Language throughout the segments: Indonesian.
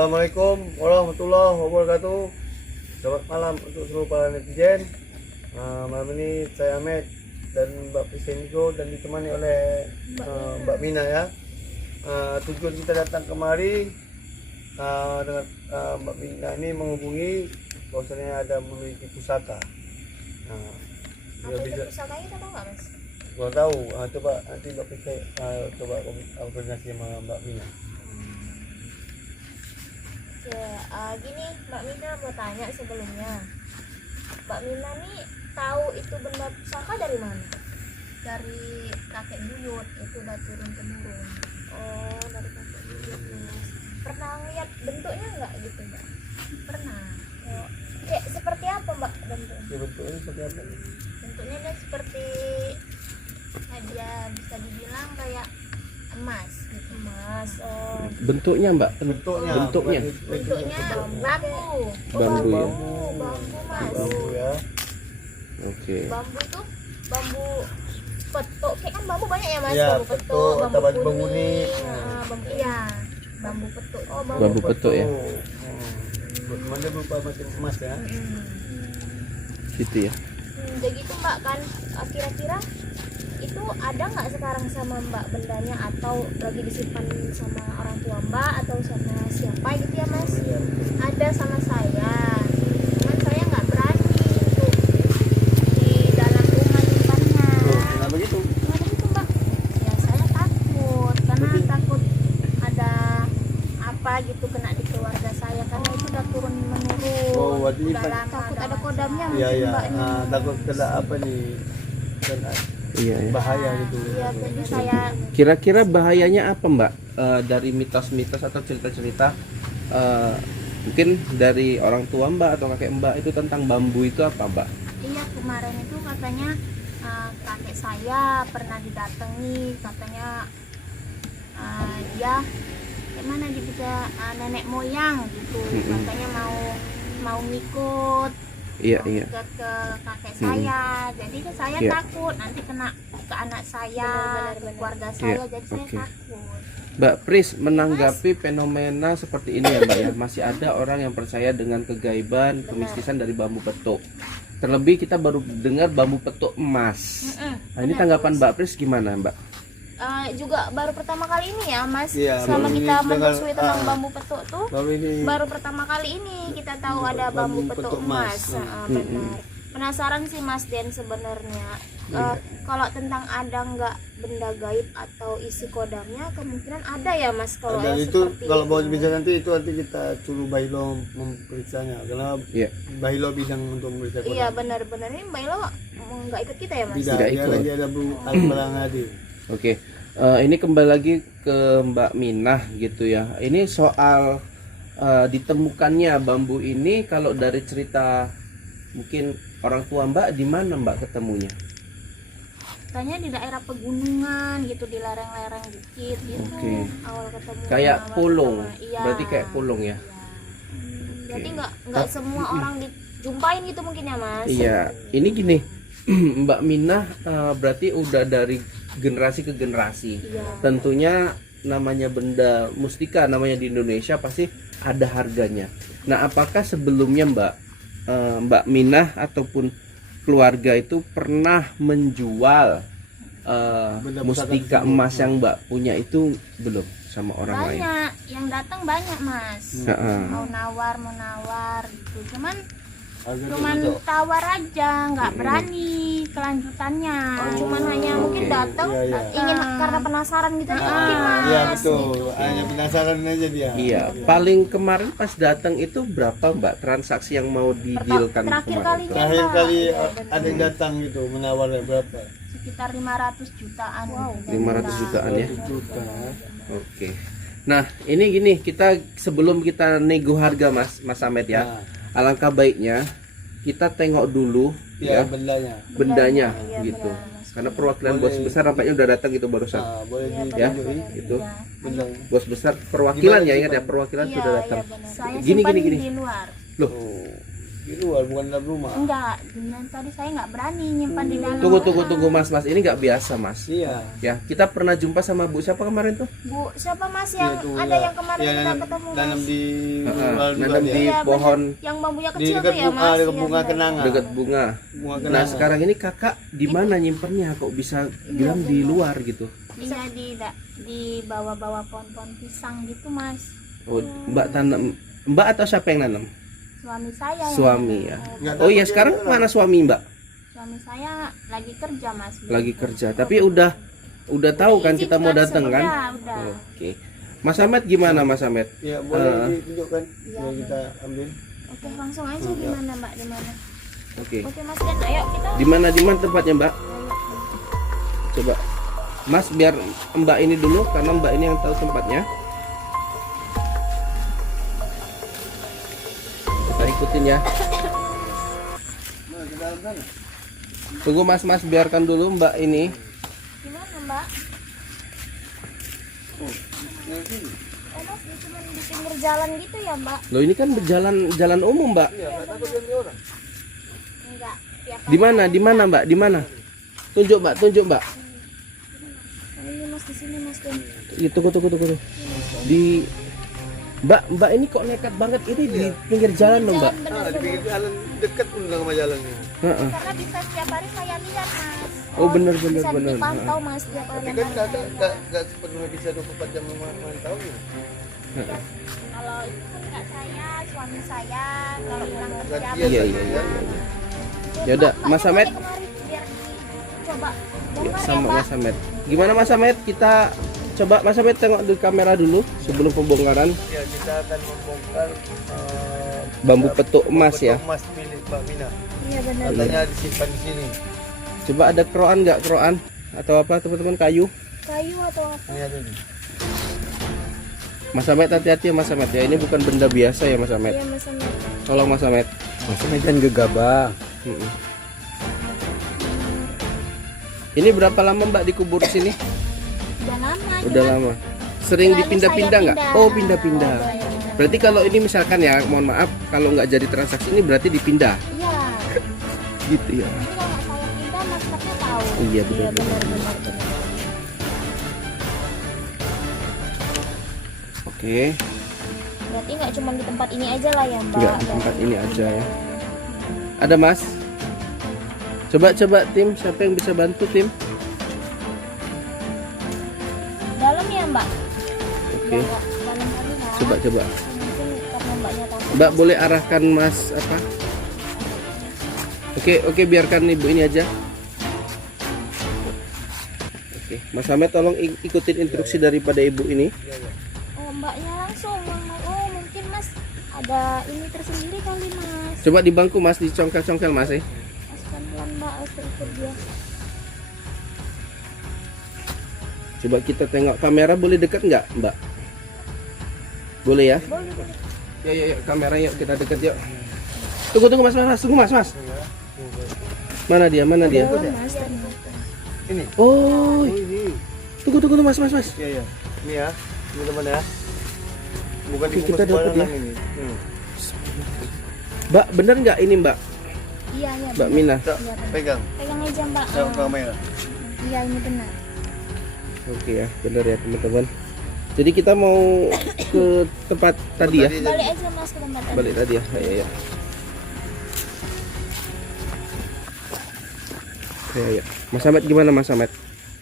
Assalamualaikum warahmatullahi wabarakatuh. Selamat malam untuk seluruh para netizen. Malam ini saya Ahmed dan Mbak Piseniko dan ditemani oleh Mbak Mina ya. Tujuan kita datang kemari dengan Mbak Mina ini menghubungi bahwasanya ada memiliki pusaka. Apa itu pusakanya kita tahu nggak, Mas? Gua tahu. Coba nanti Mbak Pisa coba koordinasi sama Mbak Mina. Ya, gini Mbak Mina mau tanya sebelumnya. Mbak Mina nih tahu itu benda pusaka dari mana? Dari kakek buyut, itu udah turun temurun. Oh, dari kakek buyut, Mas. Pernah lihat bentuknya nggak gitu, Mbak? Pernah. Oh, kayak seperti apa, Mbak, bentuknya? Ya, bentuknya seperti apa nih? Bentuknya dia seperti dia bisa dibilang kayak emas gitu. Emas. Oh, Bentuknya Mbak, Bentuknya Bentuknya bambu. Bambu ya? Bambu, Mas. bambu ya. Oke. Bambu itu bambu petuk. Kayak kan bambu banyak ya, Mas? Iya, Bambu petuk, petuk, bambu bambu kuning. kuning. Bambu Iya, bambu petuk. Oh, Bambu petuk ya? Mana berupa macam emas ya? Gitu ya. Jadi gitu Mbak kan, kira-kira itu ada nggak sekarang sama Mbak bendanya, atau lagi disimpan sama orang tua Mbak atau sama siapa gitu ya, Mas? Iya. Ada sama saya, cuman saya nggak berani untuk di dalam rumah nyimpannya. Kenapa gitu? Kenapa gitu, Mbak? Ya saya takut, karena Berarti- takut ada apa gitu kena di keluarga saya, karena itu udah turun menurun. Oh, berarti udah kan- lama. Takut ada kodamnya Iya mungkin iya. Mbak ini. Takut kena apa nih? Kena Iya ya. bahaya gitu. Iya, jadi saya Kira-kira bahayanya apa Mbak? Dari mitos-mitos atau cerita-cerita mungkin dari orang tua Mbak atau kakek Mbak itu tentang bambu itu apa Mbak? Iya, kemarin itu katanya kakek saya pernah didatangi, katanya dia kayak mana dia bisa nenek moyang gitu, katanya mau ngikut, Iya mau iya. ngikut ke kakek saya. Jadi saya Iya. takut nanti kena ke anak saya, ke keluarga Iya, saya, jadi saya oke. takut. Mbak Pris, menanggapi fenomena seperti ini ya Mbak ya, masih ada orang yang percaya dengan kegaiban, kemistisan dari bambu petuk. Terlebih kita baru dengar bambu petuk emas. Nah, ini tanggapan Mbak Pris gimana Mbak? Juga baru pertama kali ini ya, Mas. Iya, Selama baru kita ini menelusuri tentang dengar, bambu petuk tuh, Baru ini baru pertama kali ini kita tahu ada bambu petuk emas. Benar. Penasaran sih Mas Den sebenarnya. Kalau tentang ada nggak benda gaib atau isi kodamnya, kemungkinan ada ya Mas, kalau dan yang itu seperti kalau mau itu. bisa nanti kita suruh Bailo memeriksanya karena Iya. Bailo bidang untuk memeriksa kodam. Iya, benar-benar ini Mbak Ilo nggak ikut kita ya, Mas? Tidak, Tidak dia ikut. lagi ada Al-Balang Hadi. Oke, ini kembali lagi ke Mbak Minah gitu ya. Ini soal ditemukannya bambu ini, kalau dari cerita mungkin orang tua Mbak, di mana Mbak ketemunya? Katanya di daerah pegunungan gitu, di lereng-lereng dikit gitu. Oke. Awal ketemu. Kayak awal pulung, pertama. Iya. berarti kayak pulung ya? Jadi nggak semua orang dijumpain gitu mungkin ya, Mas? Iya, ini gini, Mbak Minah berarti udah dari generasi ke generasi. Iya. Tentunya namanya benda mustika, namanya di Indonesia pasti ada harganya. Nah, apakah sebelumnya Mbak Minah ataupun keluarga itu pernah menjual Benda mustika pusaka tersebut. emas yang Mbak punya itu belum sama orang lain? Banyak yang datang, banyak Mas. Heeh. Mau nawar gitu. Cuman Harganya cocok. tawar aja, nggak berani kelanjutannya. Cuman hanya mungkin oke. datang Iya, iya. ingin karena penasaran gitu aja mungkin Mas. Iya betul, Gitu. hanya penasaran aja dia. Iya, paling kemarin pas datang itu berapa Mbak transaksi yang mau didealkan Terakhir kemarin kalinya itu? Terakhir Mbak. kali Iya, benar. ada yang datang gitu menawarnya berapa? Sekitar 500 jutaan. gitu. 500 jutaan ya. 100 juta. Oke. Nah, ini gini, kita sebelum kita nego harga Mas Ahmed ya. Nah, Alangkah baiknya kita tengok dulu ya ya bendanya. bendanya Iya, gitu. benar, Mas. Karena perwakilan Boleh. bos besar nampaknya udah datang gitu barusan. Nah, boleh Iya, Ya, ditunjukin itu benda. bos besar perwakilan Gimana, ya, ingat ya, gimana? perwakilan Iya, sudah iya, datang. benar. Saya Gini, simpan gini. di luar. Loh, Oh, di luar, bukan dalam rumah. Enggak, dengan tadi saya nggak berani nyimpan di dalam. Tunggu mas. Ini nggak biasa mas. Iya. Ya, kita pernah jumpa sama Bu siapa kemarin tuh? Bu, siapa Mas yang Itu ada ya. yang kemarin Ya, kita ketemu Mas? nanam di Nanam di Iya, pohon bener. Yang bambunya di kecil dekat tuh ya bunga, Mas. dekat Iya, bunga bener. kenanga. dekat bunga. Bunga Nah kenanga. sekarang ini kakak di mana nyimpennya? Kok bisa bilang di luar gitu? Bisa di bawah-bawah pohon-pohon pisang gitu Mas. Oh, Mbak tanam, Mbak atau siapa yang nanam? Suami saya. yang- Suami ya. Nggak Oh tahu iya dia sekarang nanam. mana suami Mbak? Suami saya lagi kerja Mas. Lagi kerja. Tapi udah tahu kan Izin kita mau juga datang kan? Udah. Oke. Mas Ahmed gimana Mas Ahmed? Ya, boleh Eh. ditunjukkan. Iya, Biar kita ambil. Oke, langsung aja di mana Mbak? Di mana? Oke. Oke Mas Den, ayo kita. Di mana tempatnya Mbak? Coba Mas biar Mbak ini dulu karena Mbak ini yang tahu tempatnya. Kita ikutin ya. Nah, ke dalam sana. Tunggu Mas biarkan dulu Mbak ini. Gimana Mbak? Nah, sini. Oh Mas, ini cuma di pinggir jalan gitu ya Mbak? Loh ini kan jalan umum Mbak. Iya, nggak takut diambil orang. Enggak. Tiap Di mana Mbak? Di mana? Tunjuk Mbak. Oh, ini Mas di sini Mas Den. Tunggu. Di Mbak ini kok nekat banget ini di pinggir jalan loh Mbak. Ah, di pinggir jalan dekat pun sama jalannya. Heeh. Karena bisa setiap hari saya lihat Mas. Oh benar. Bisa dipantau Mas tiap hari. Tapi kan nggak sepenuhnya bisa 24 jam memantau ya. Kalau itu kan nggak saya, suami saya. Kalau pulang kerja. Iya. Ya udah Mas Ahmed. Biar coba Ya, bongkar ya sama Mbak. Mas Ahmed. Gimana Mas Ahmed? Kita coba Mas Ahmed tengok di kamera dulu sebelum pembongkaran Ya, kita akan membongkar bambu petuk emas ya. Emas milik Mbak Mina. Iya benar. Katanya disimpan di sini. Coba ada keroan nggak keroan atau apa teman-teman kayu? Kayu atau apa? Ini ada nih. Mas Ahmed hati-hati ya Mas Ahmed ya. Ini bukan benda biasa ya Mas Ahmed. Iya Mas Ahmed. Tolong Mas Ahmed. Mas ini kan gegabah. Mm-mm. Ini berapa lama Mbak dikubur sini? Udah lama. Udah lama. Sering Selalu dipindah-pindah saya nggak? pindah. Oh pindah-pindah. Berarti kalau ini misalkan ya, mohon maaf kalau nggak jadi transaksi ini berarti dipindah, Iya. gitu ya. Jadi kalau nggak saya pindah Mas Ahmed tahu. Iya, benar. benar. Oke, Berarti nggak cuma di tempat ini aja lah ya Mbak. nggak di tempat ini aja ya. Ada Mas? Coba tim, siapa yang bisa bantu tim? Dalam ya Mbak. Oke, Dalam kali ya. coba. Mungkin karena Mbaknya tahu. Mbak boleh arahkan Mas apa? Oke, biarkan ibu ini aja. Oke, Mas Ahmed tolong ikutin instruksi daripada ibu ini. Oh Mbaknya langsung. Oh mungkin Mas ada ini tersendiri kali Mas. Coba di bangku Mas, dicongkel-congkel Mas ya. Mas pelan Mbak, ikut dia. Coba kita tengok kamera boleh dekat nggak Mbak? Boleh ya? Boleh. Yuk, kamera yuk kita dekat yuk. Tunggu Mas, tunggu Mas. Mana dia? Oh, Mas ternyata. Ini. Oh, ini. tunggu Mas. Iya. Ini ya. Ini teman ya. Bukan Oke, dibungkus kita dapat ya. sembarangan ini. Mbak, bener nggak ini Mbak? Iya. Mbak Mina. Tak, pegang. Pegang aja Mbak. Sama kamera. Iya ini benar. Oke ya, bener ya teman-teman. Jadi kita mau ke tempat tadi ya. Balik aja Mas ke tempat tadi. Balik tadi ya. Ayo. Ayo. Mas Ahmed gimana Mas Ahmed?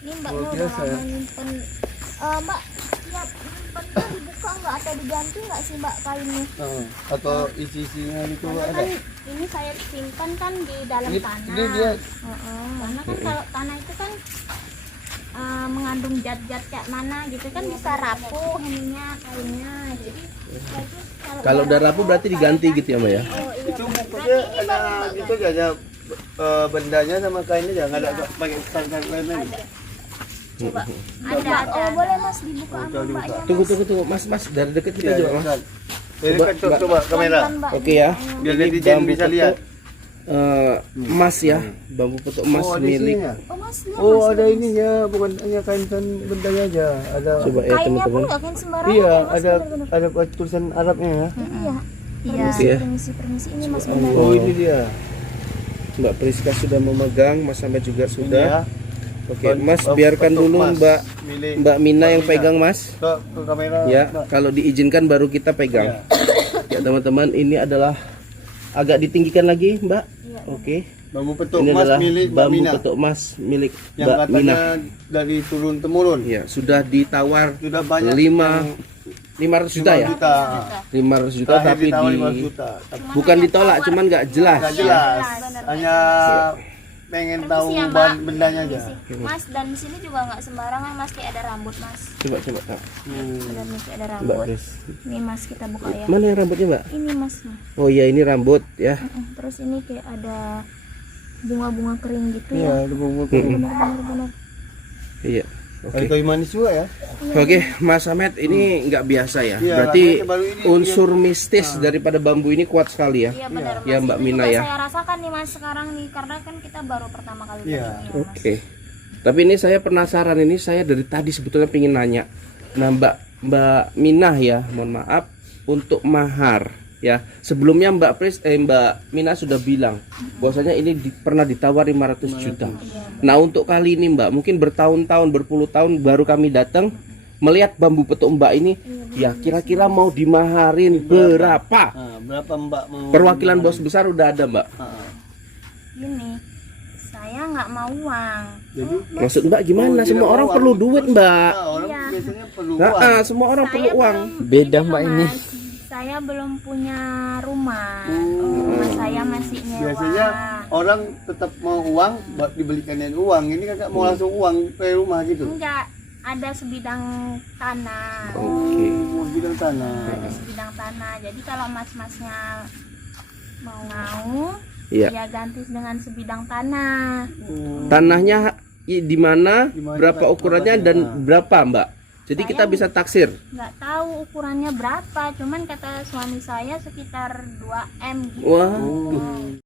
Ini Mbaknya Luar udah biasa ya. lama nyimpen. Mbak, tiap nyimpennya dibuka nggak atau diganti nggak sih Mbak kainnya? Atau isi-isinya itu Karena ada. kan ini saya simpan kan di dalam tanah. Ini dia. Karena kan kalau tanah itu kan mengandung zat-zat kayak mana gitu kan bisa rapuh ininya kainnya. Jadi itu Kalau udah rapuh berarti diganti gitu ya Mbak ya? Oh iya. Itu pokoknya hanya gitu aja bendanya sama kainnya aja, nggak ada pakai standar lain lagi. Coba. Ada. Oh boleh Mas dibuka sama Mbaknya. Tunggu. Mas, dari dekat kita Iya, coba Mas. Jadi Coba, kan Mbak. coba kamera. Pelan-pelan, Mbak. Oke ya. Biar Ini netizen bambu bisa petuk, lihat. emas ya, bambu petuk emas ada milik. isinya. Oh Mas, lihat, Oh, Mas. ada ininya, bukan hanya kain bendanya aja. Ada. Coba ya Kainnya pun teman-teman. nggak kain sembarangan Iya, ya, Mas, ada bener-bener. tulisan Arabnya ya. Iya. Iya. Ya. Permisi ini Mas benar. Oh, ini dia. Mbak Priska sudah memegang, Mas Ahmed juga sudah. Oke, Mas biarkan Bentuk dulu emas milik Mbak Mina yang Mina. pegang, Mas. Ke kamera. Ya, Mbak. kalau diizinkan baru kita pegang. Ya. Ya, teman-teman, ini adalah agak ditinggikan lagi, Mbak. Iya. Oke. Bambu petuk Ini emas adalah milik Mbak bambu Mina. petuk emas milik Yang Mbak katanya Mina. dari turun temurun. Ya, sudah ditawar Sudah banyak 500 juta ya? 500 juta Terakhir tapi ditawar di 5 juta. Tapi bukan ditolak, cuman nggak jelas. nggak jelas. benar. Hanya pengen tahu Permisi ya, Mbak. bahan bendanya aja. Permisi. Mas, dan di sini juga nggak sembarangan Mas, kayak ada rambut Mas. Coba coba Kak. Benar nih kayak ada Mbak rambut. Chris. Nih Mas, kita buka ya. Mana yang rambutnya, Mbak? Ini Mas. Oh iya, ini rambut ya. Terus ini kayak ada bunga-bunga kering gitu Iya, ya. ada bambu Benar-benar. Iya. Ada Oke. kayu manis juga ya. Oke, Mas Ahmed ini nggak biasa ya. Iya, Berarti katanya baru ini unsur mistis daripada bambu ini kuat sekali ya. Iya benar Mas. Ya, Mbak Itu Mina juga ya. saya rasakan nih Mas sekarang nih, karena kan kita baru pertama kali Iya. lihat ini, ya, Mas. Oke. Tapi ini saya penasaran, ini saya dari tadi sebetulnya pengen nanya. Nah, Mbak Mina ya, mohon maaf untuk mahar ya. Sebelumnya Mbak Mina sudah bilang bahwasanya ini pernah ditawar 500 juta. Nah, untuk kali ini Mbak, mungkin bertahun-tahun, berpuluh tahun baru kami datang melihat bambu petuk Mbak ini. Ya, kira-kira mau dimaharin berapa? Nah, berapa Mbak mau? Perwakilan bos besar udah ada, Mbak. Gini, saya nggak mau uang. Jadi Maksud Mbak gimana? Oh, Semua tidak orang mau perlu uang. duit, Mbak. nah, orang Iya. biasanya perlu Nah, uang. semua orang perlu Saya uang. belum- Beda, gini Mbak, loh, ini. Mas. Saya belum punya rumah. Rumah saya masih nyewa. Biasanya orang tetap mau uang buat dibelikannya uang. Ini kakak mau langsung uang ke rumah gitu. Enggak, ada sebidang tanah. Oke. Mau bilang tanah. Ada sebidang tanah. Jadi kalau mas-masnya mau Iya. ya ganti dengan sebidang tanah. Tanahnya di mana, Di mana, berapa Mbak? ukurannya dan berapa, Mbak? Jadi Saya kita bisa taksir. Nggak tahu ukurannya berapa, cuman kata suami saya sekitar 2 M gitu. Wah.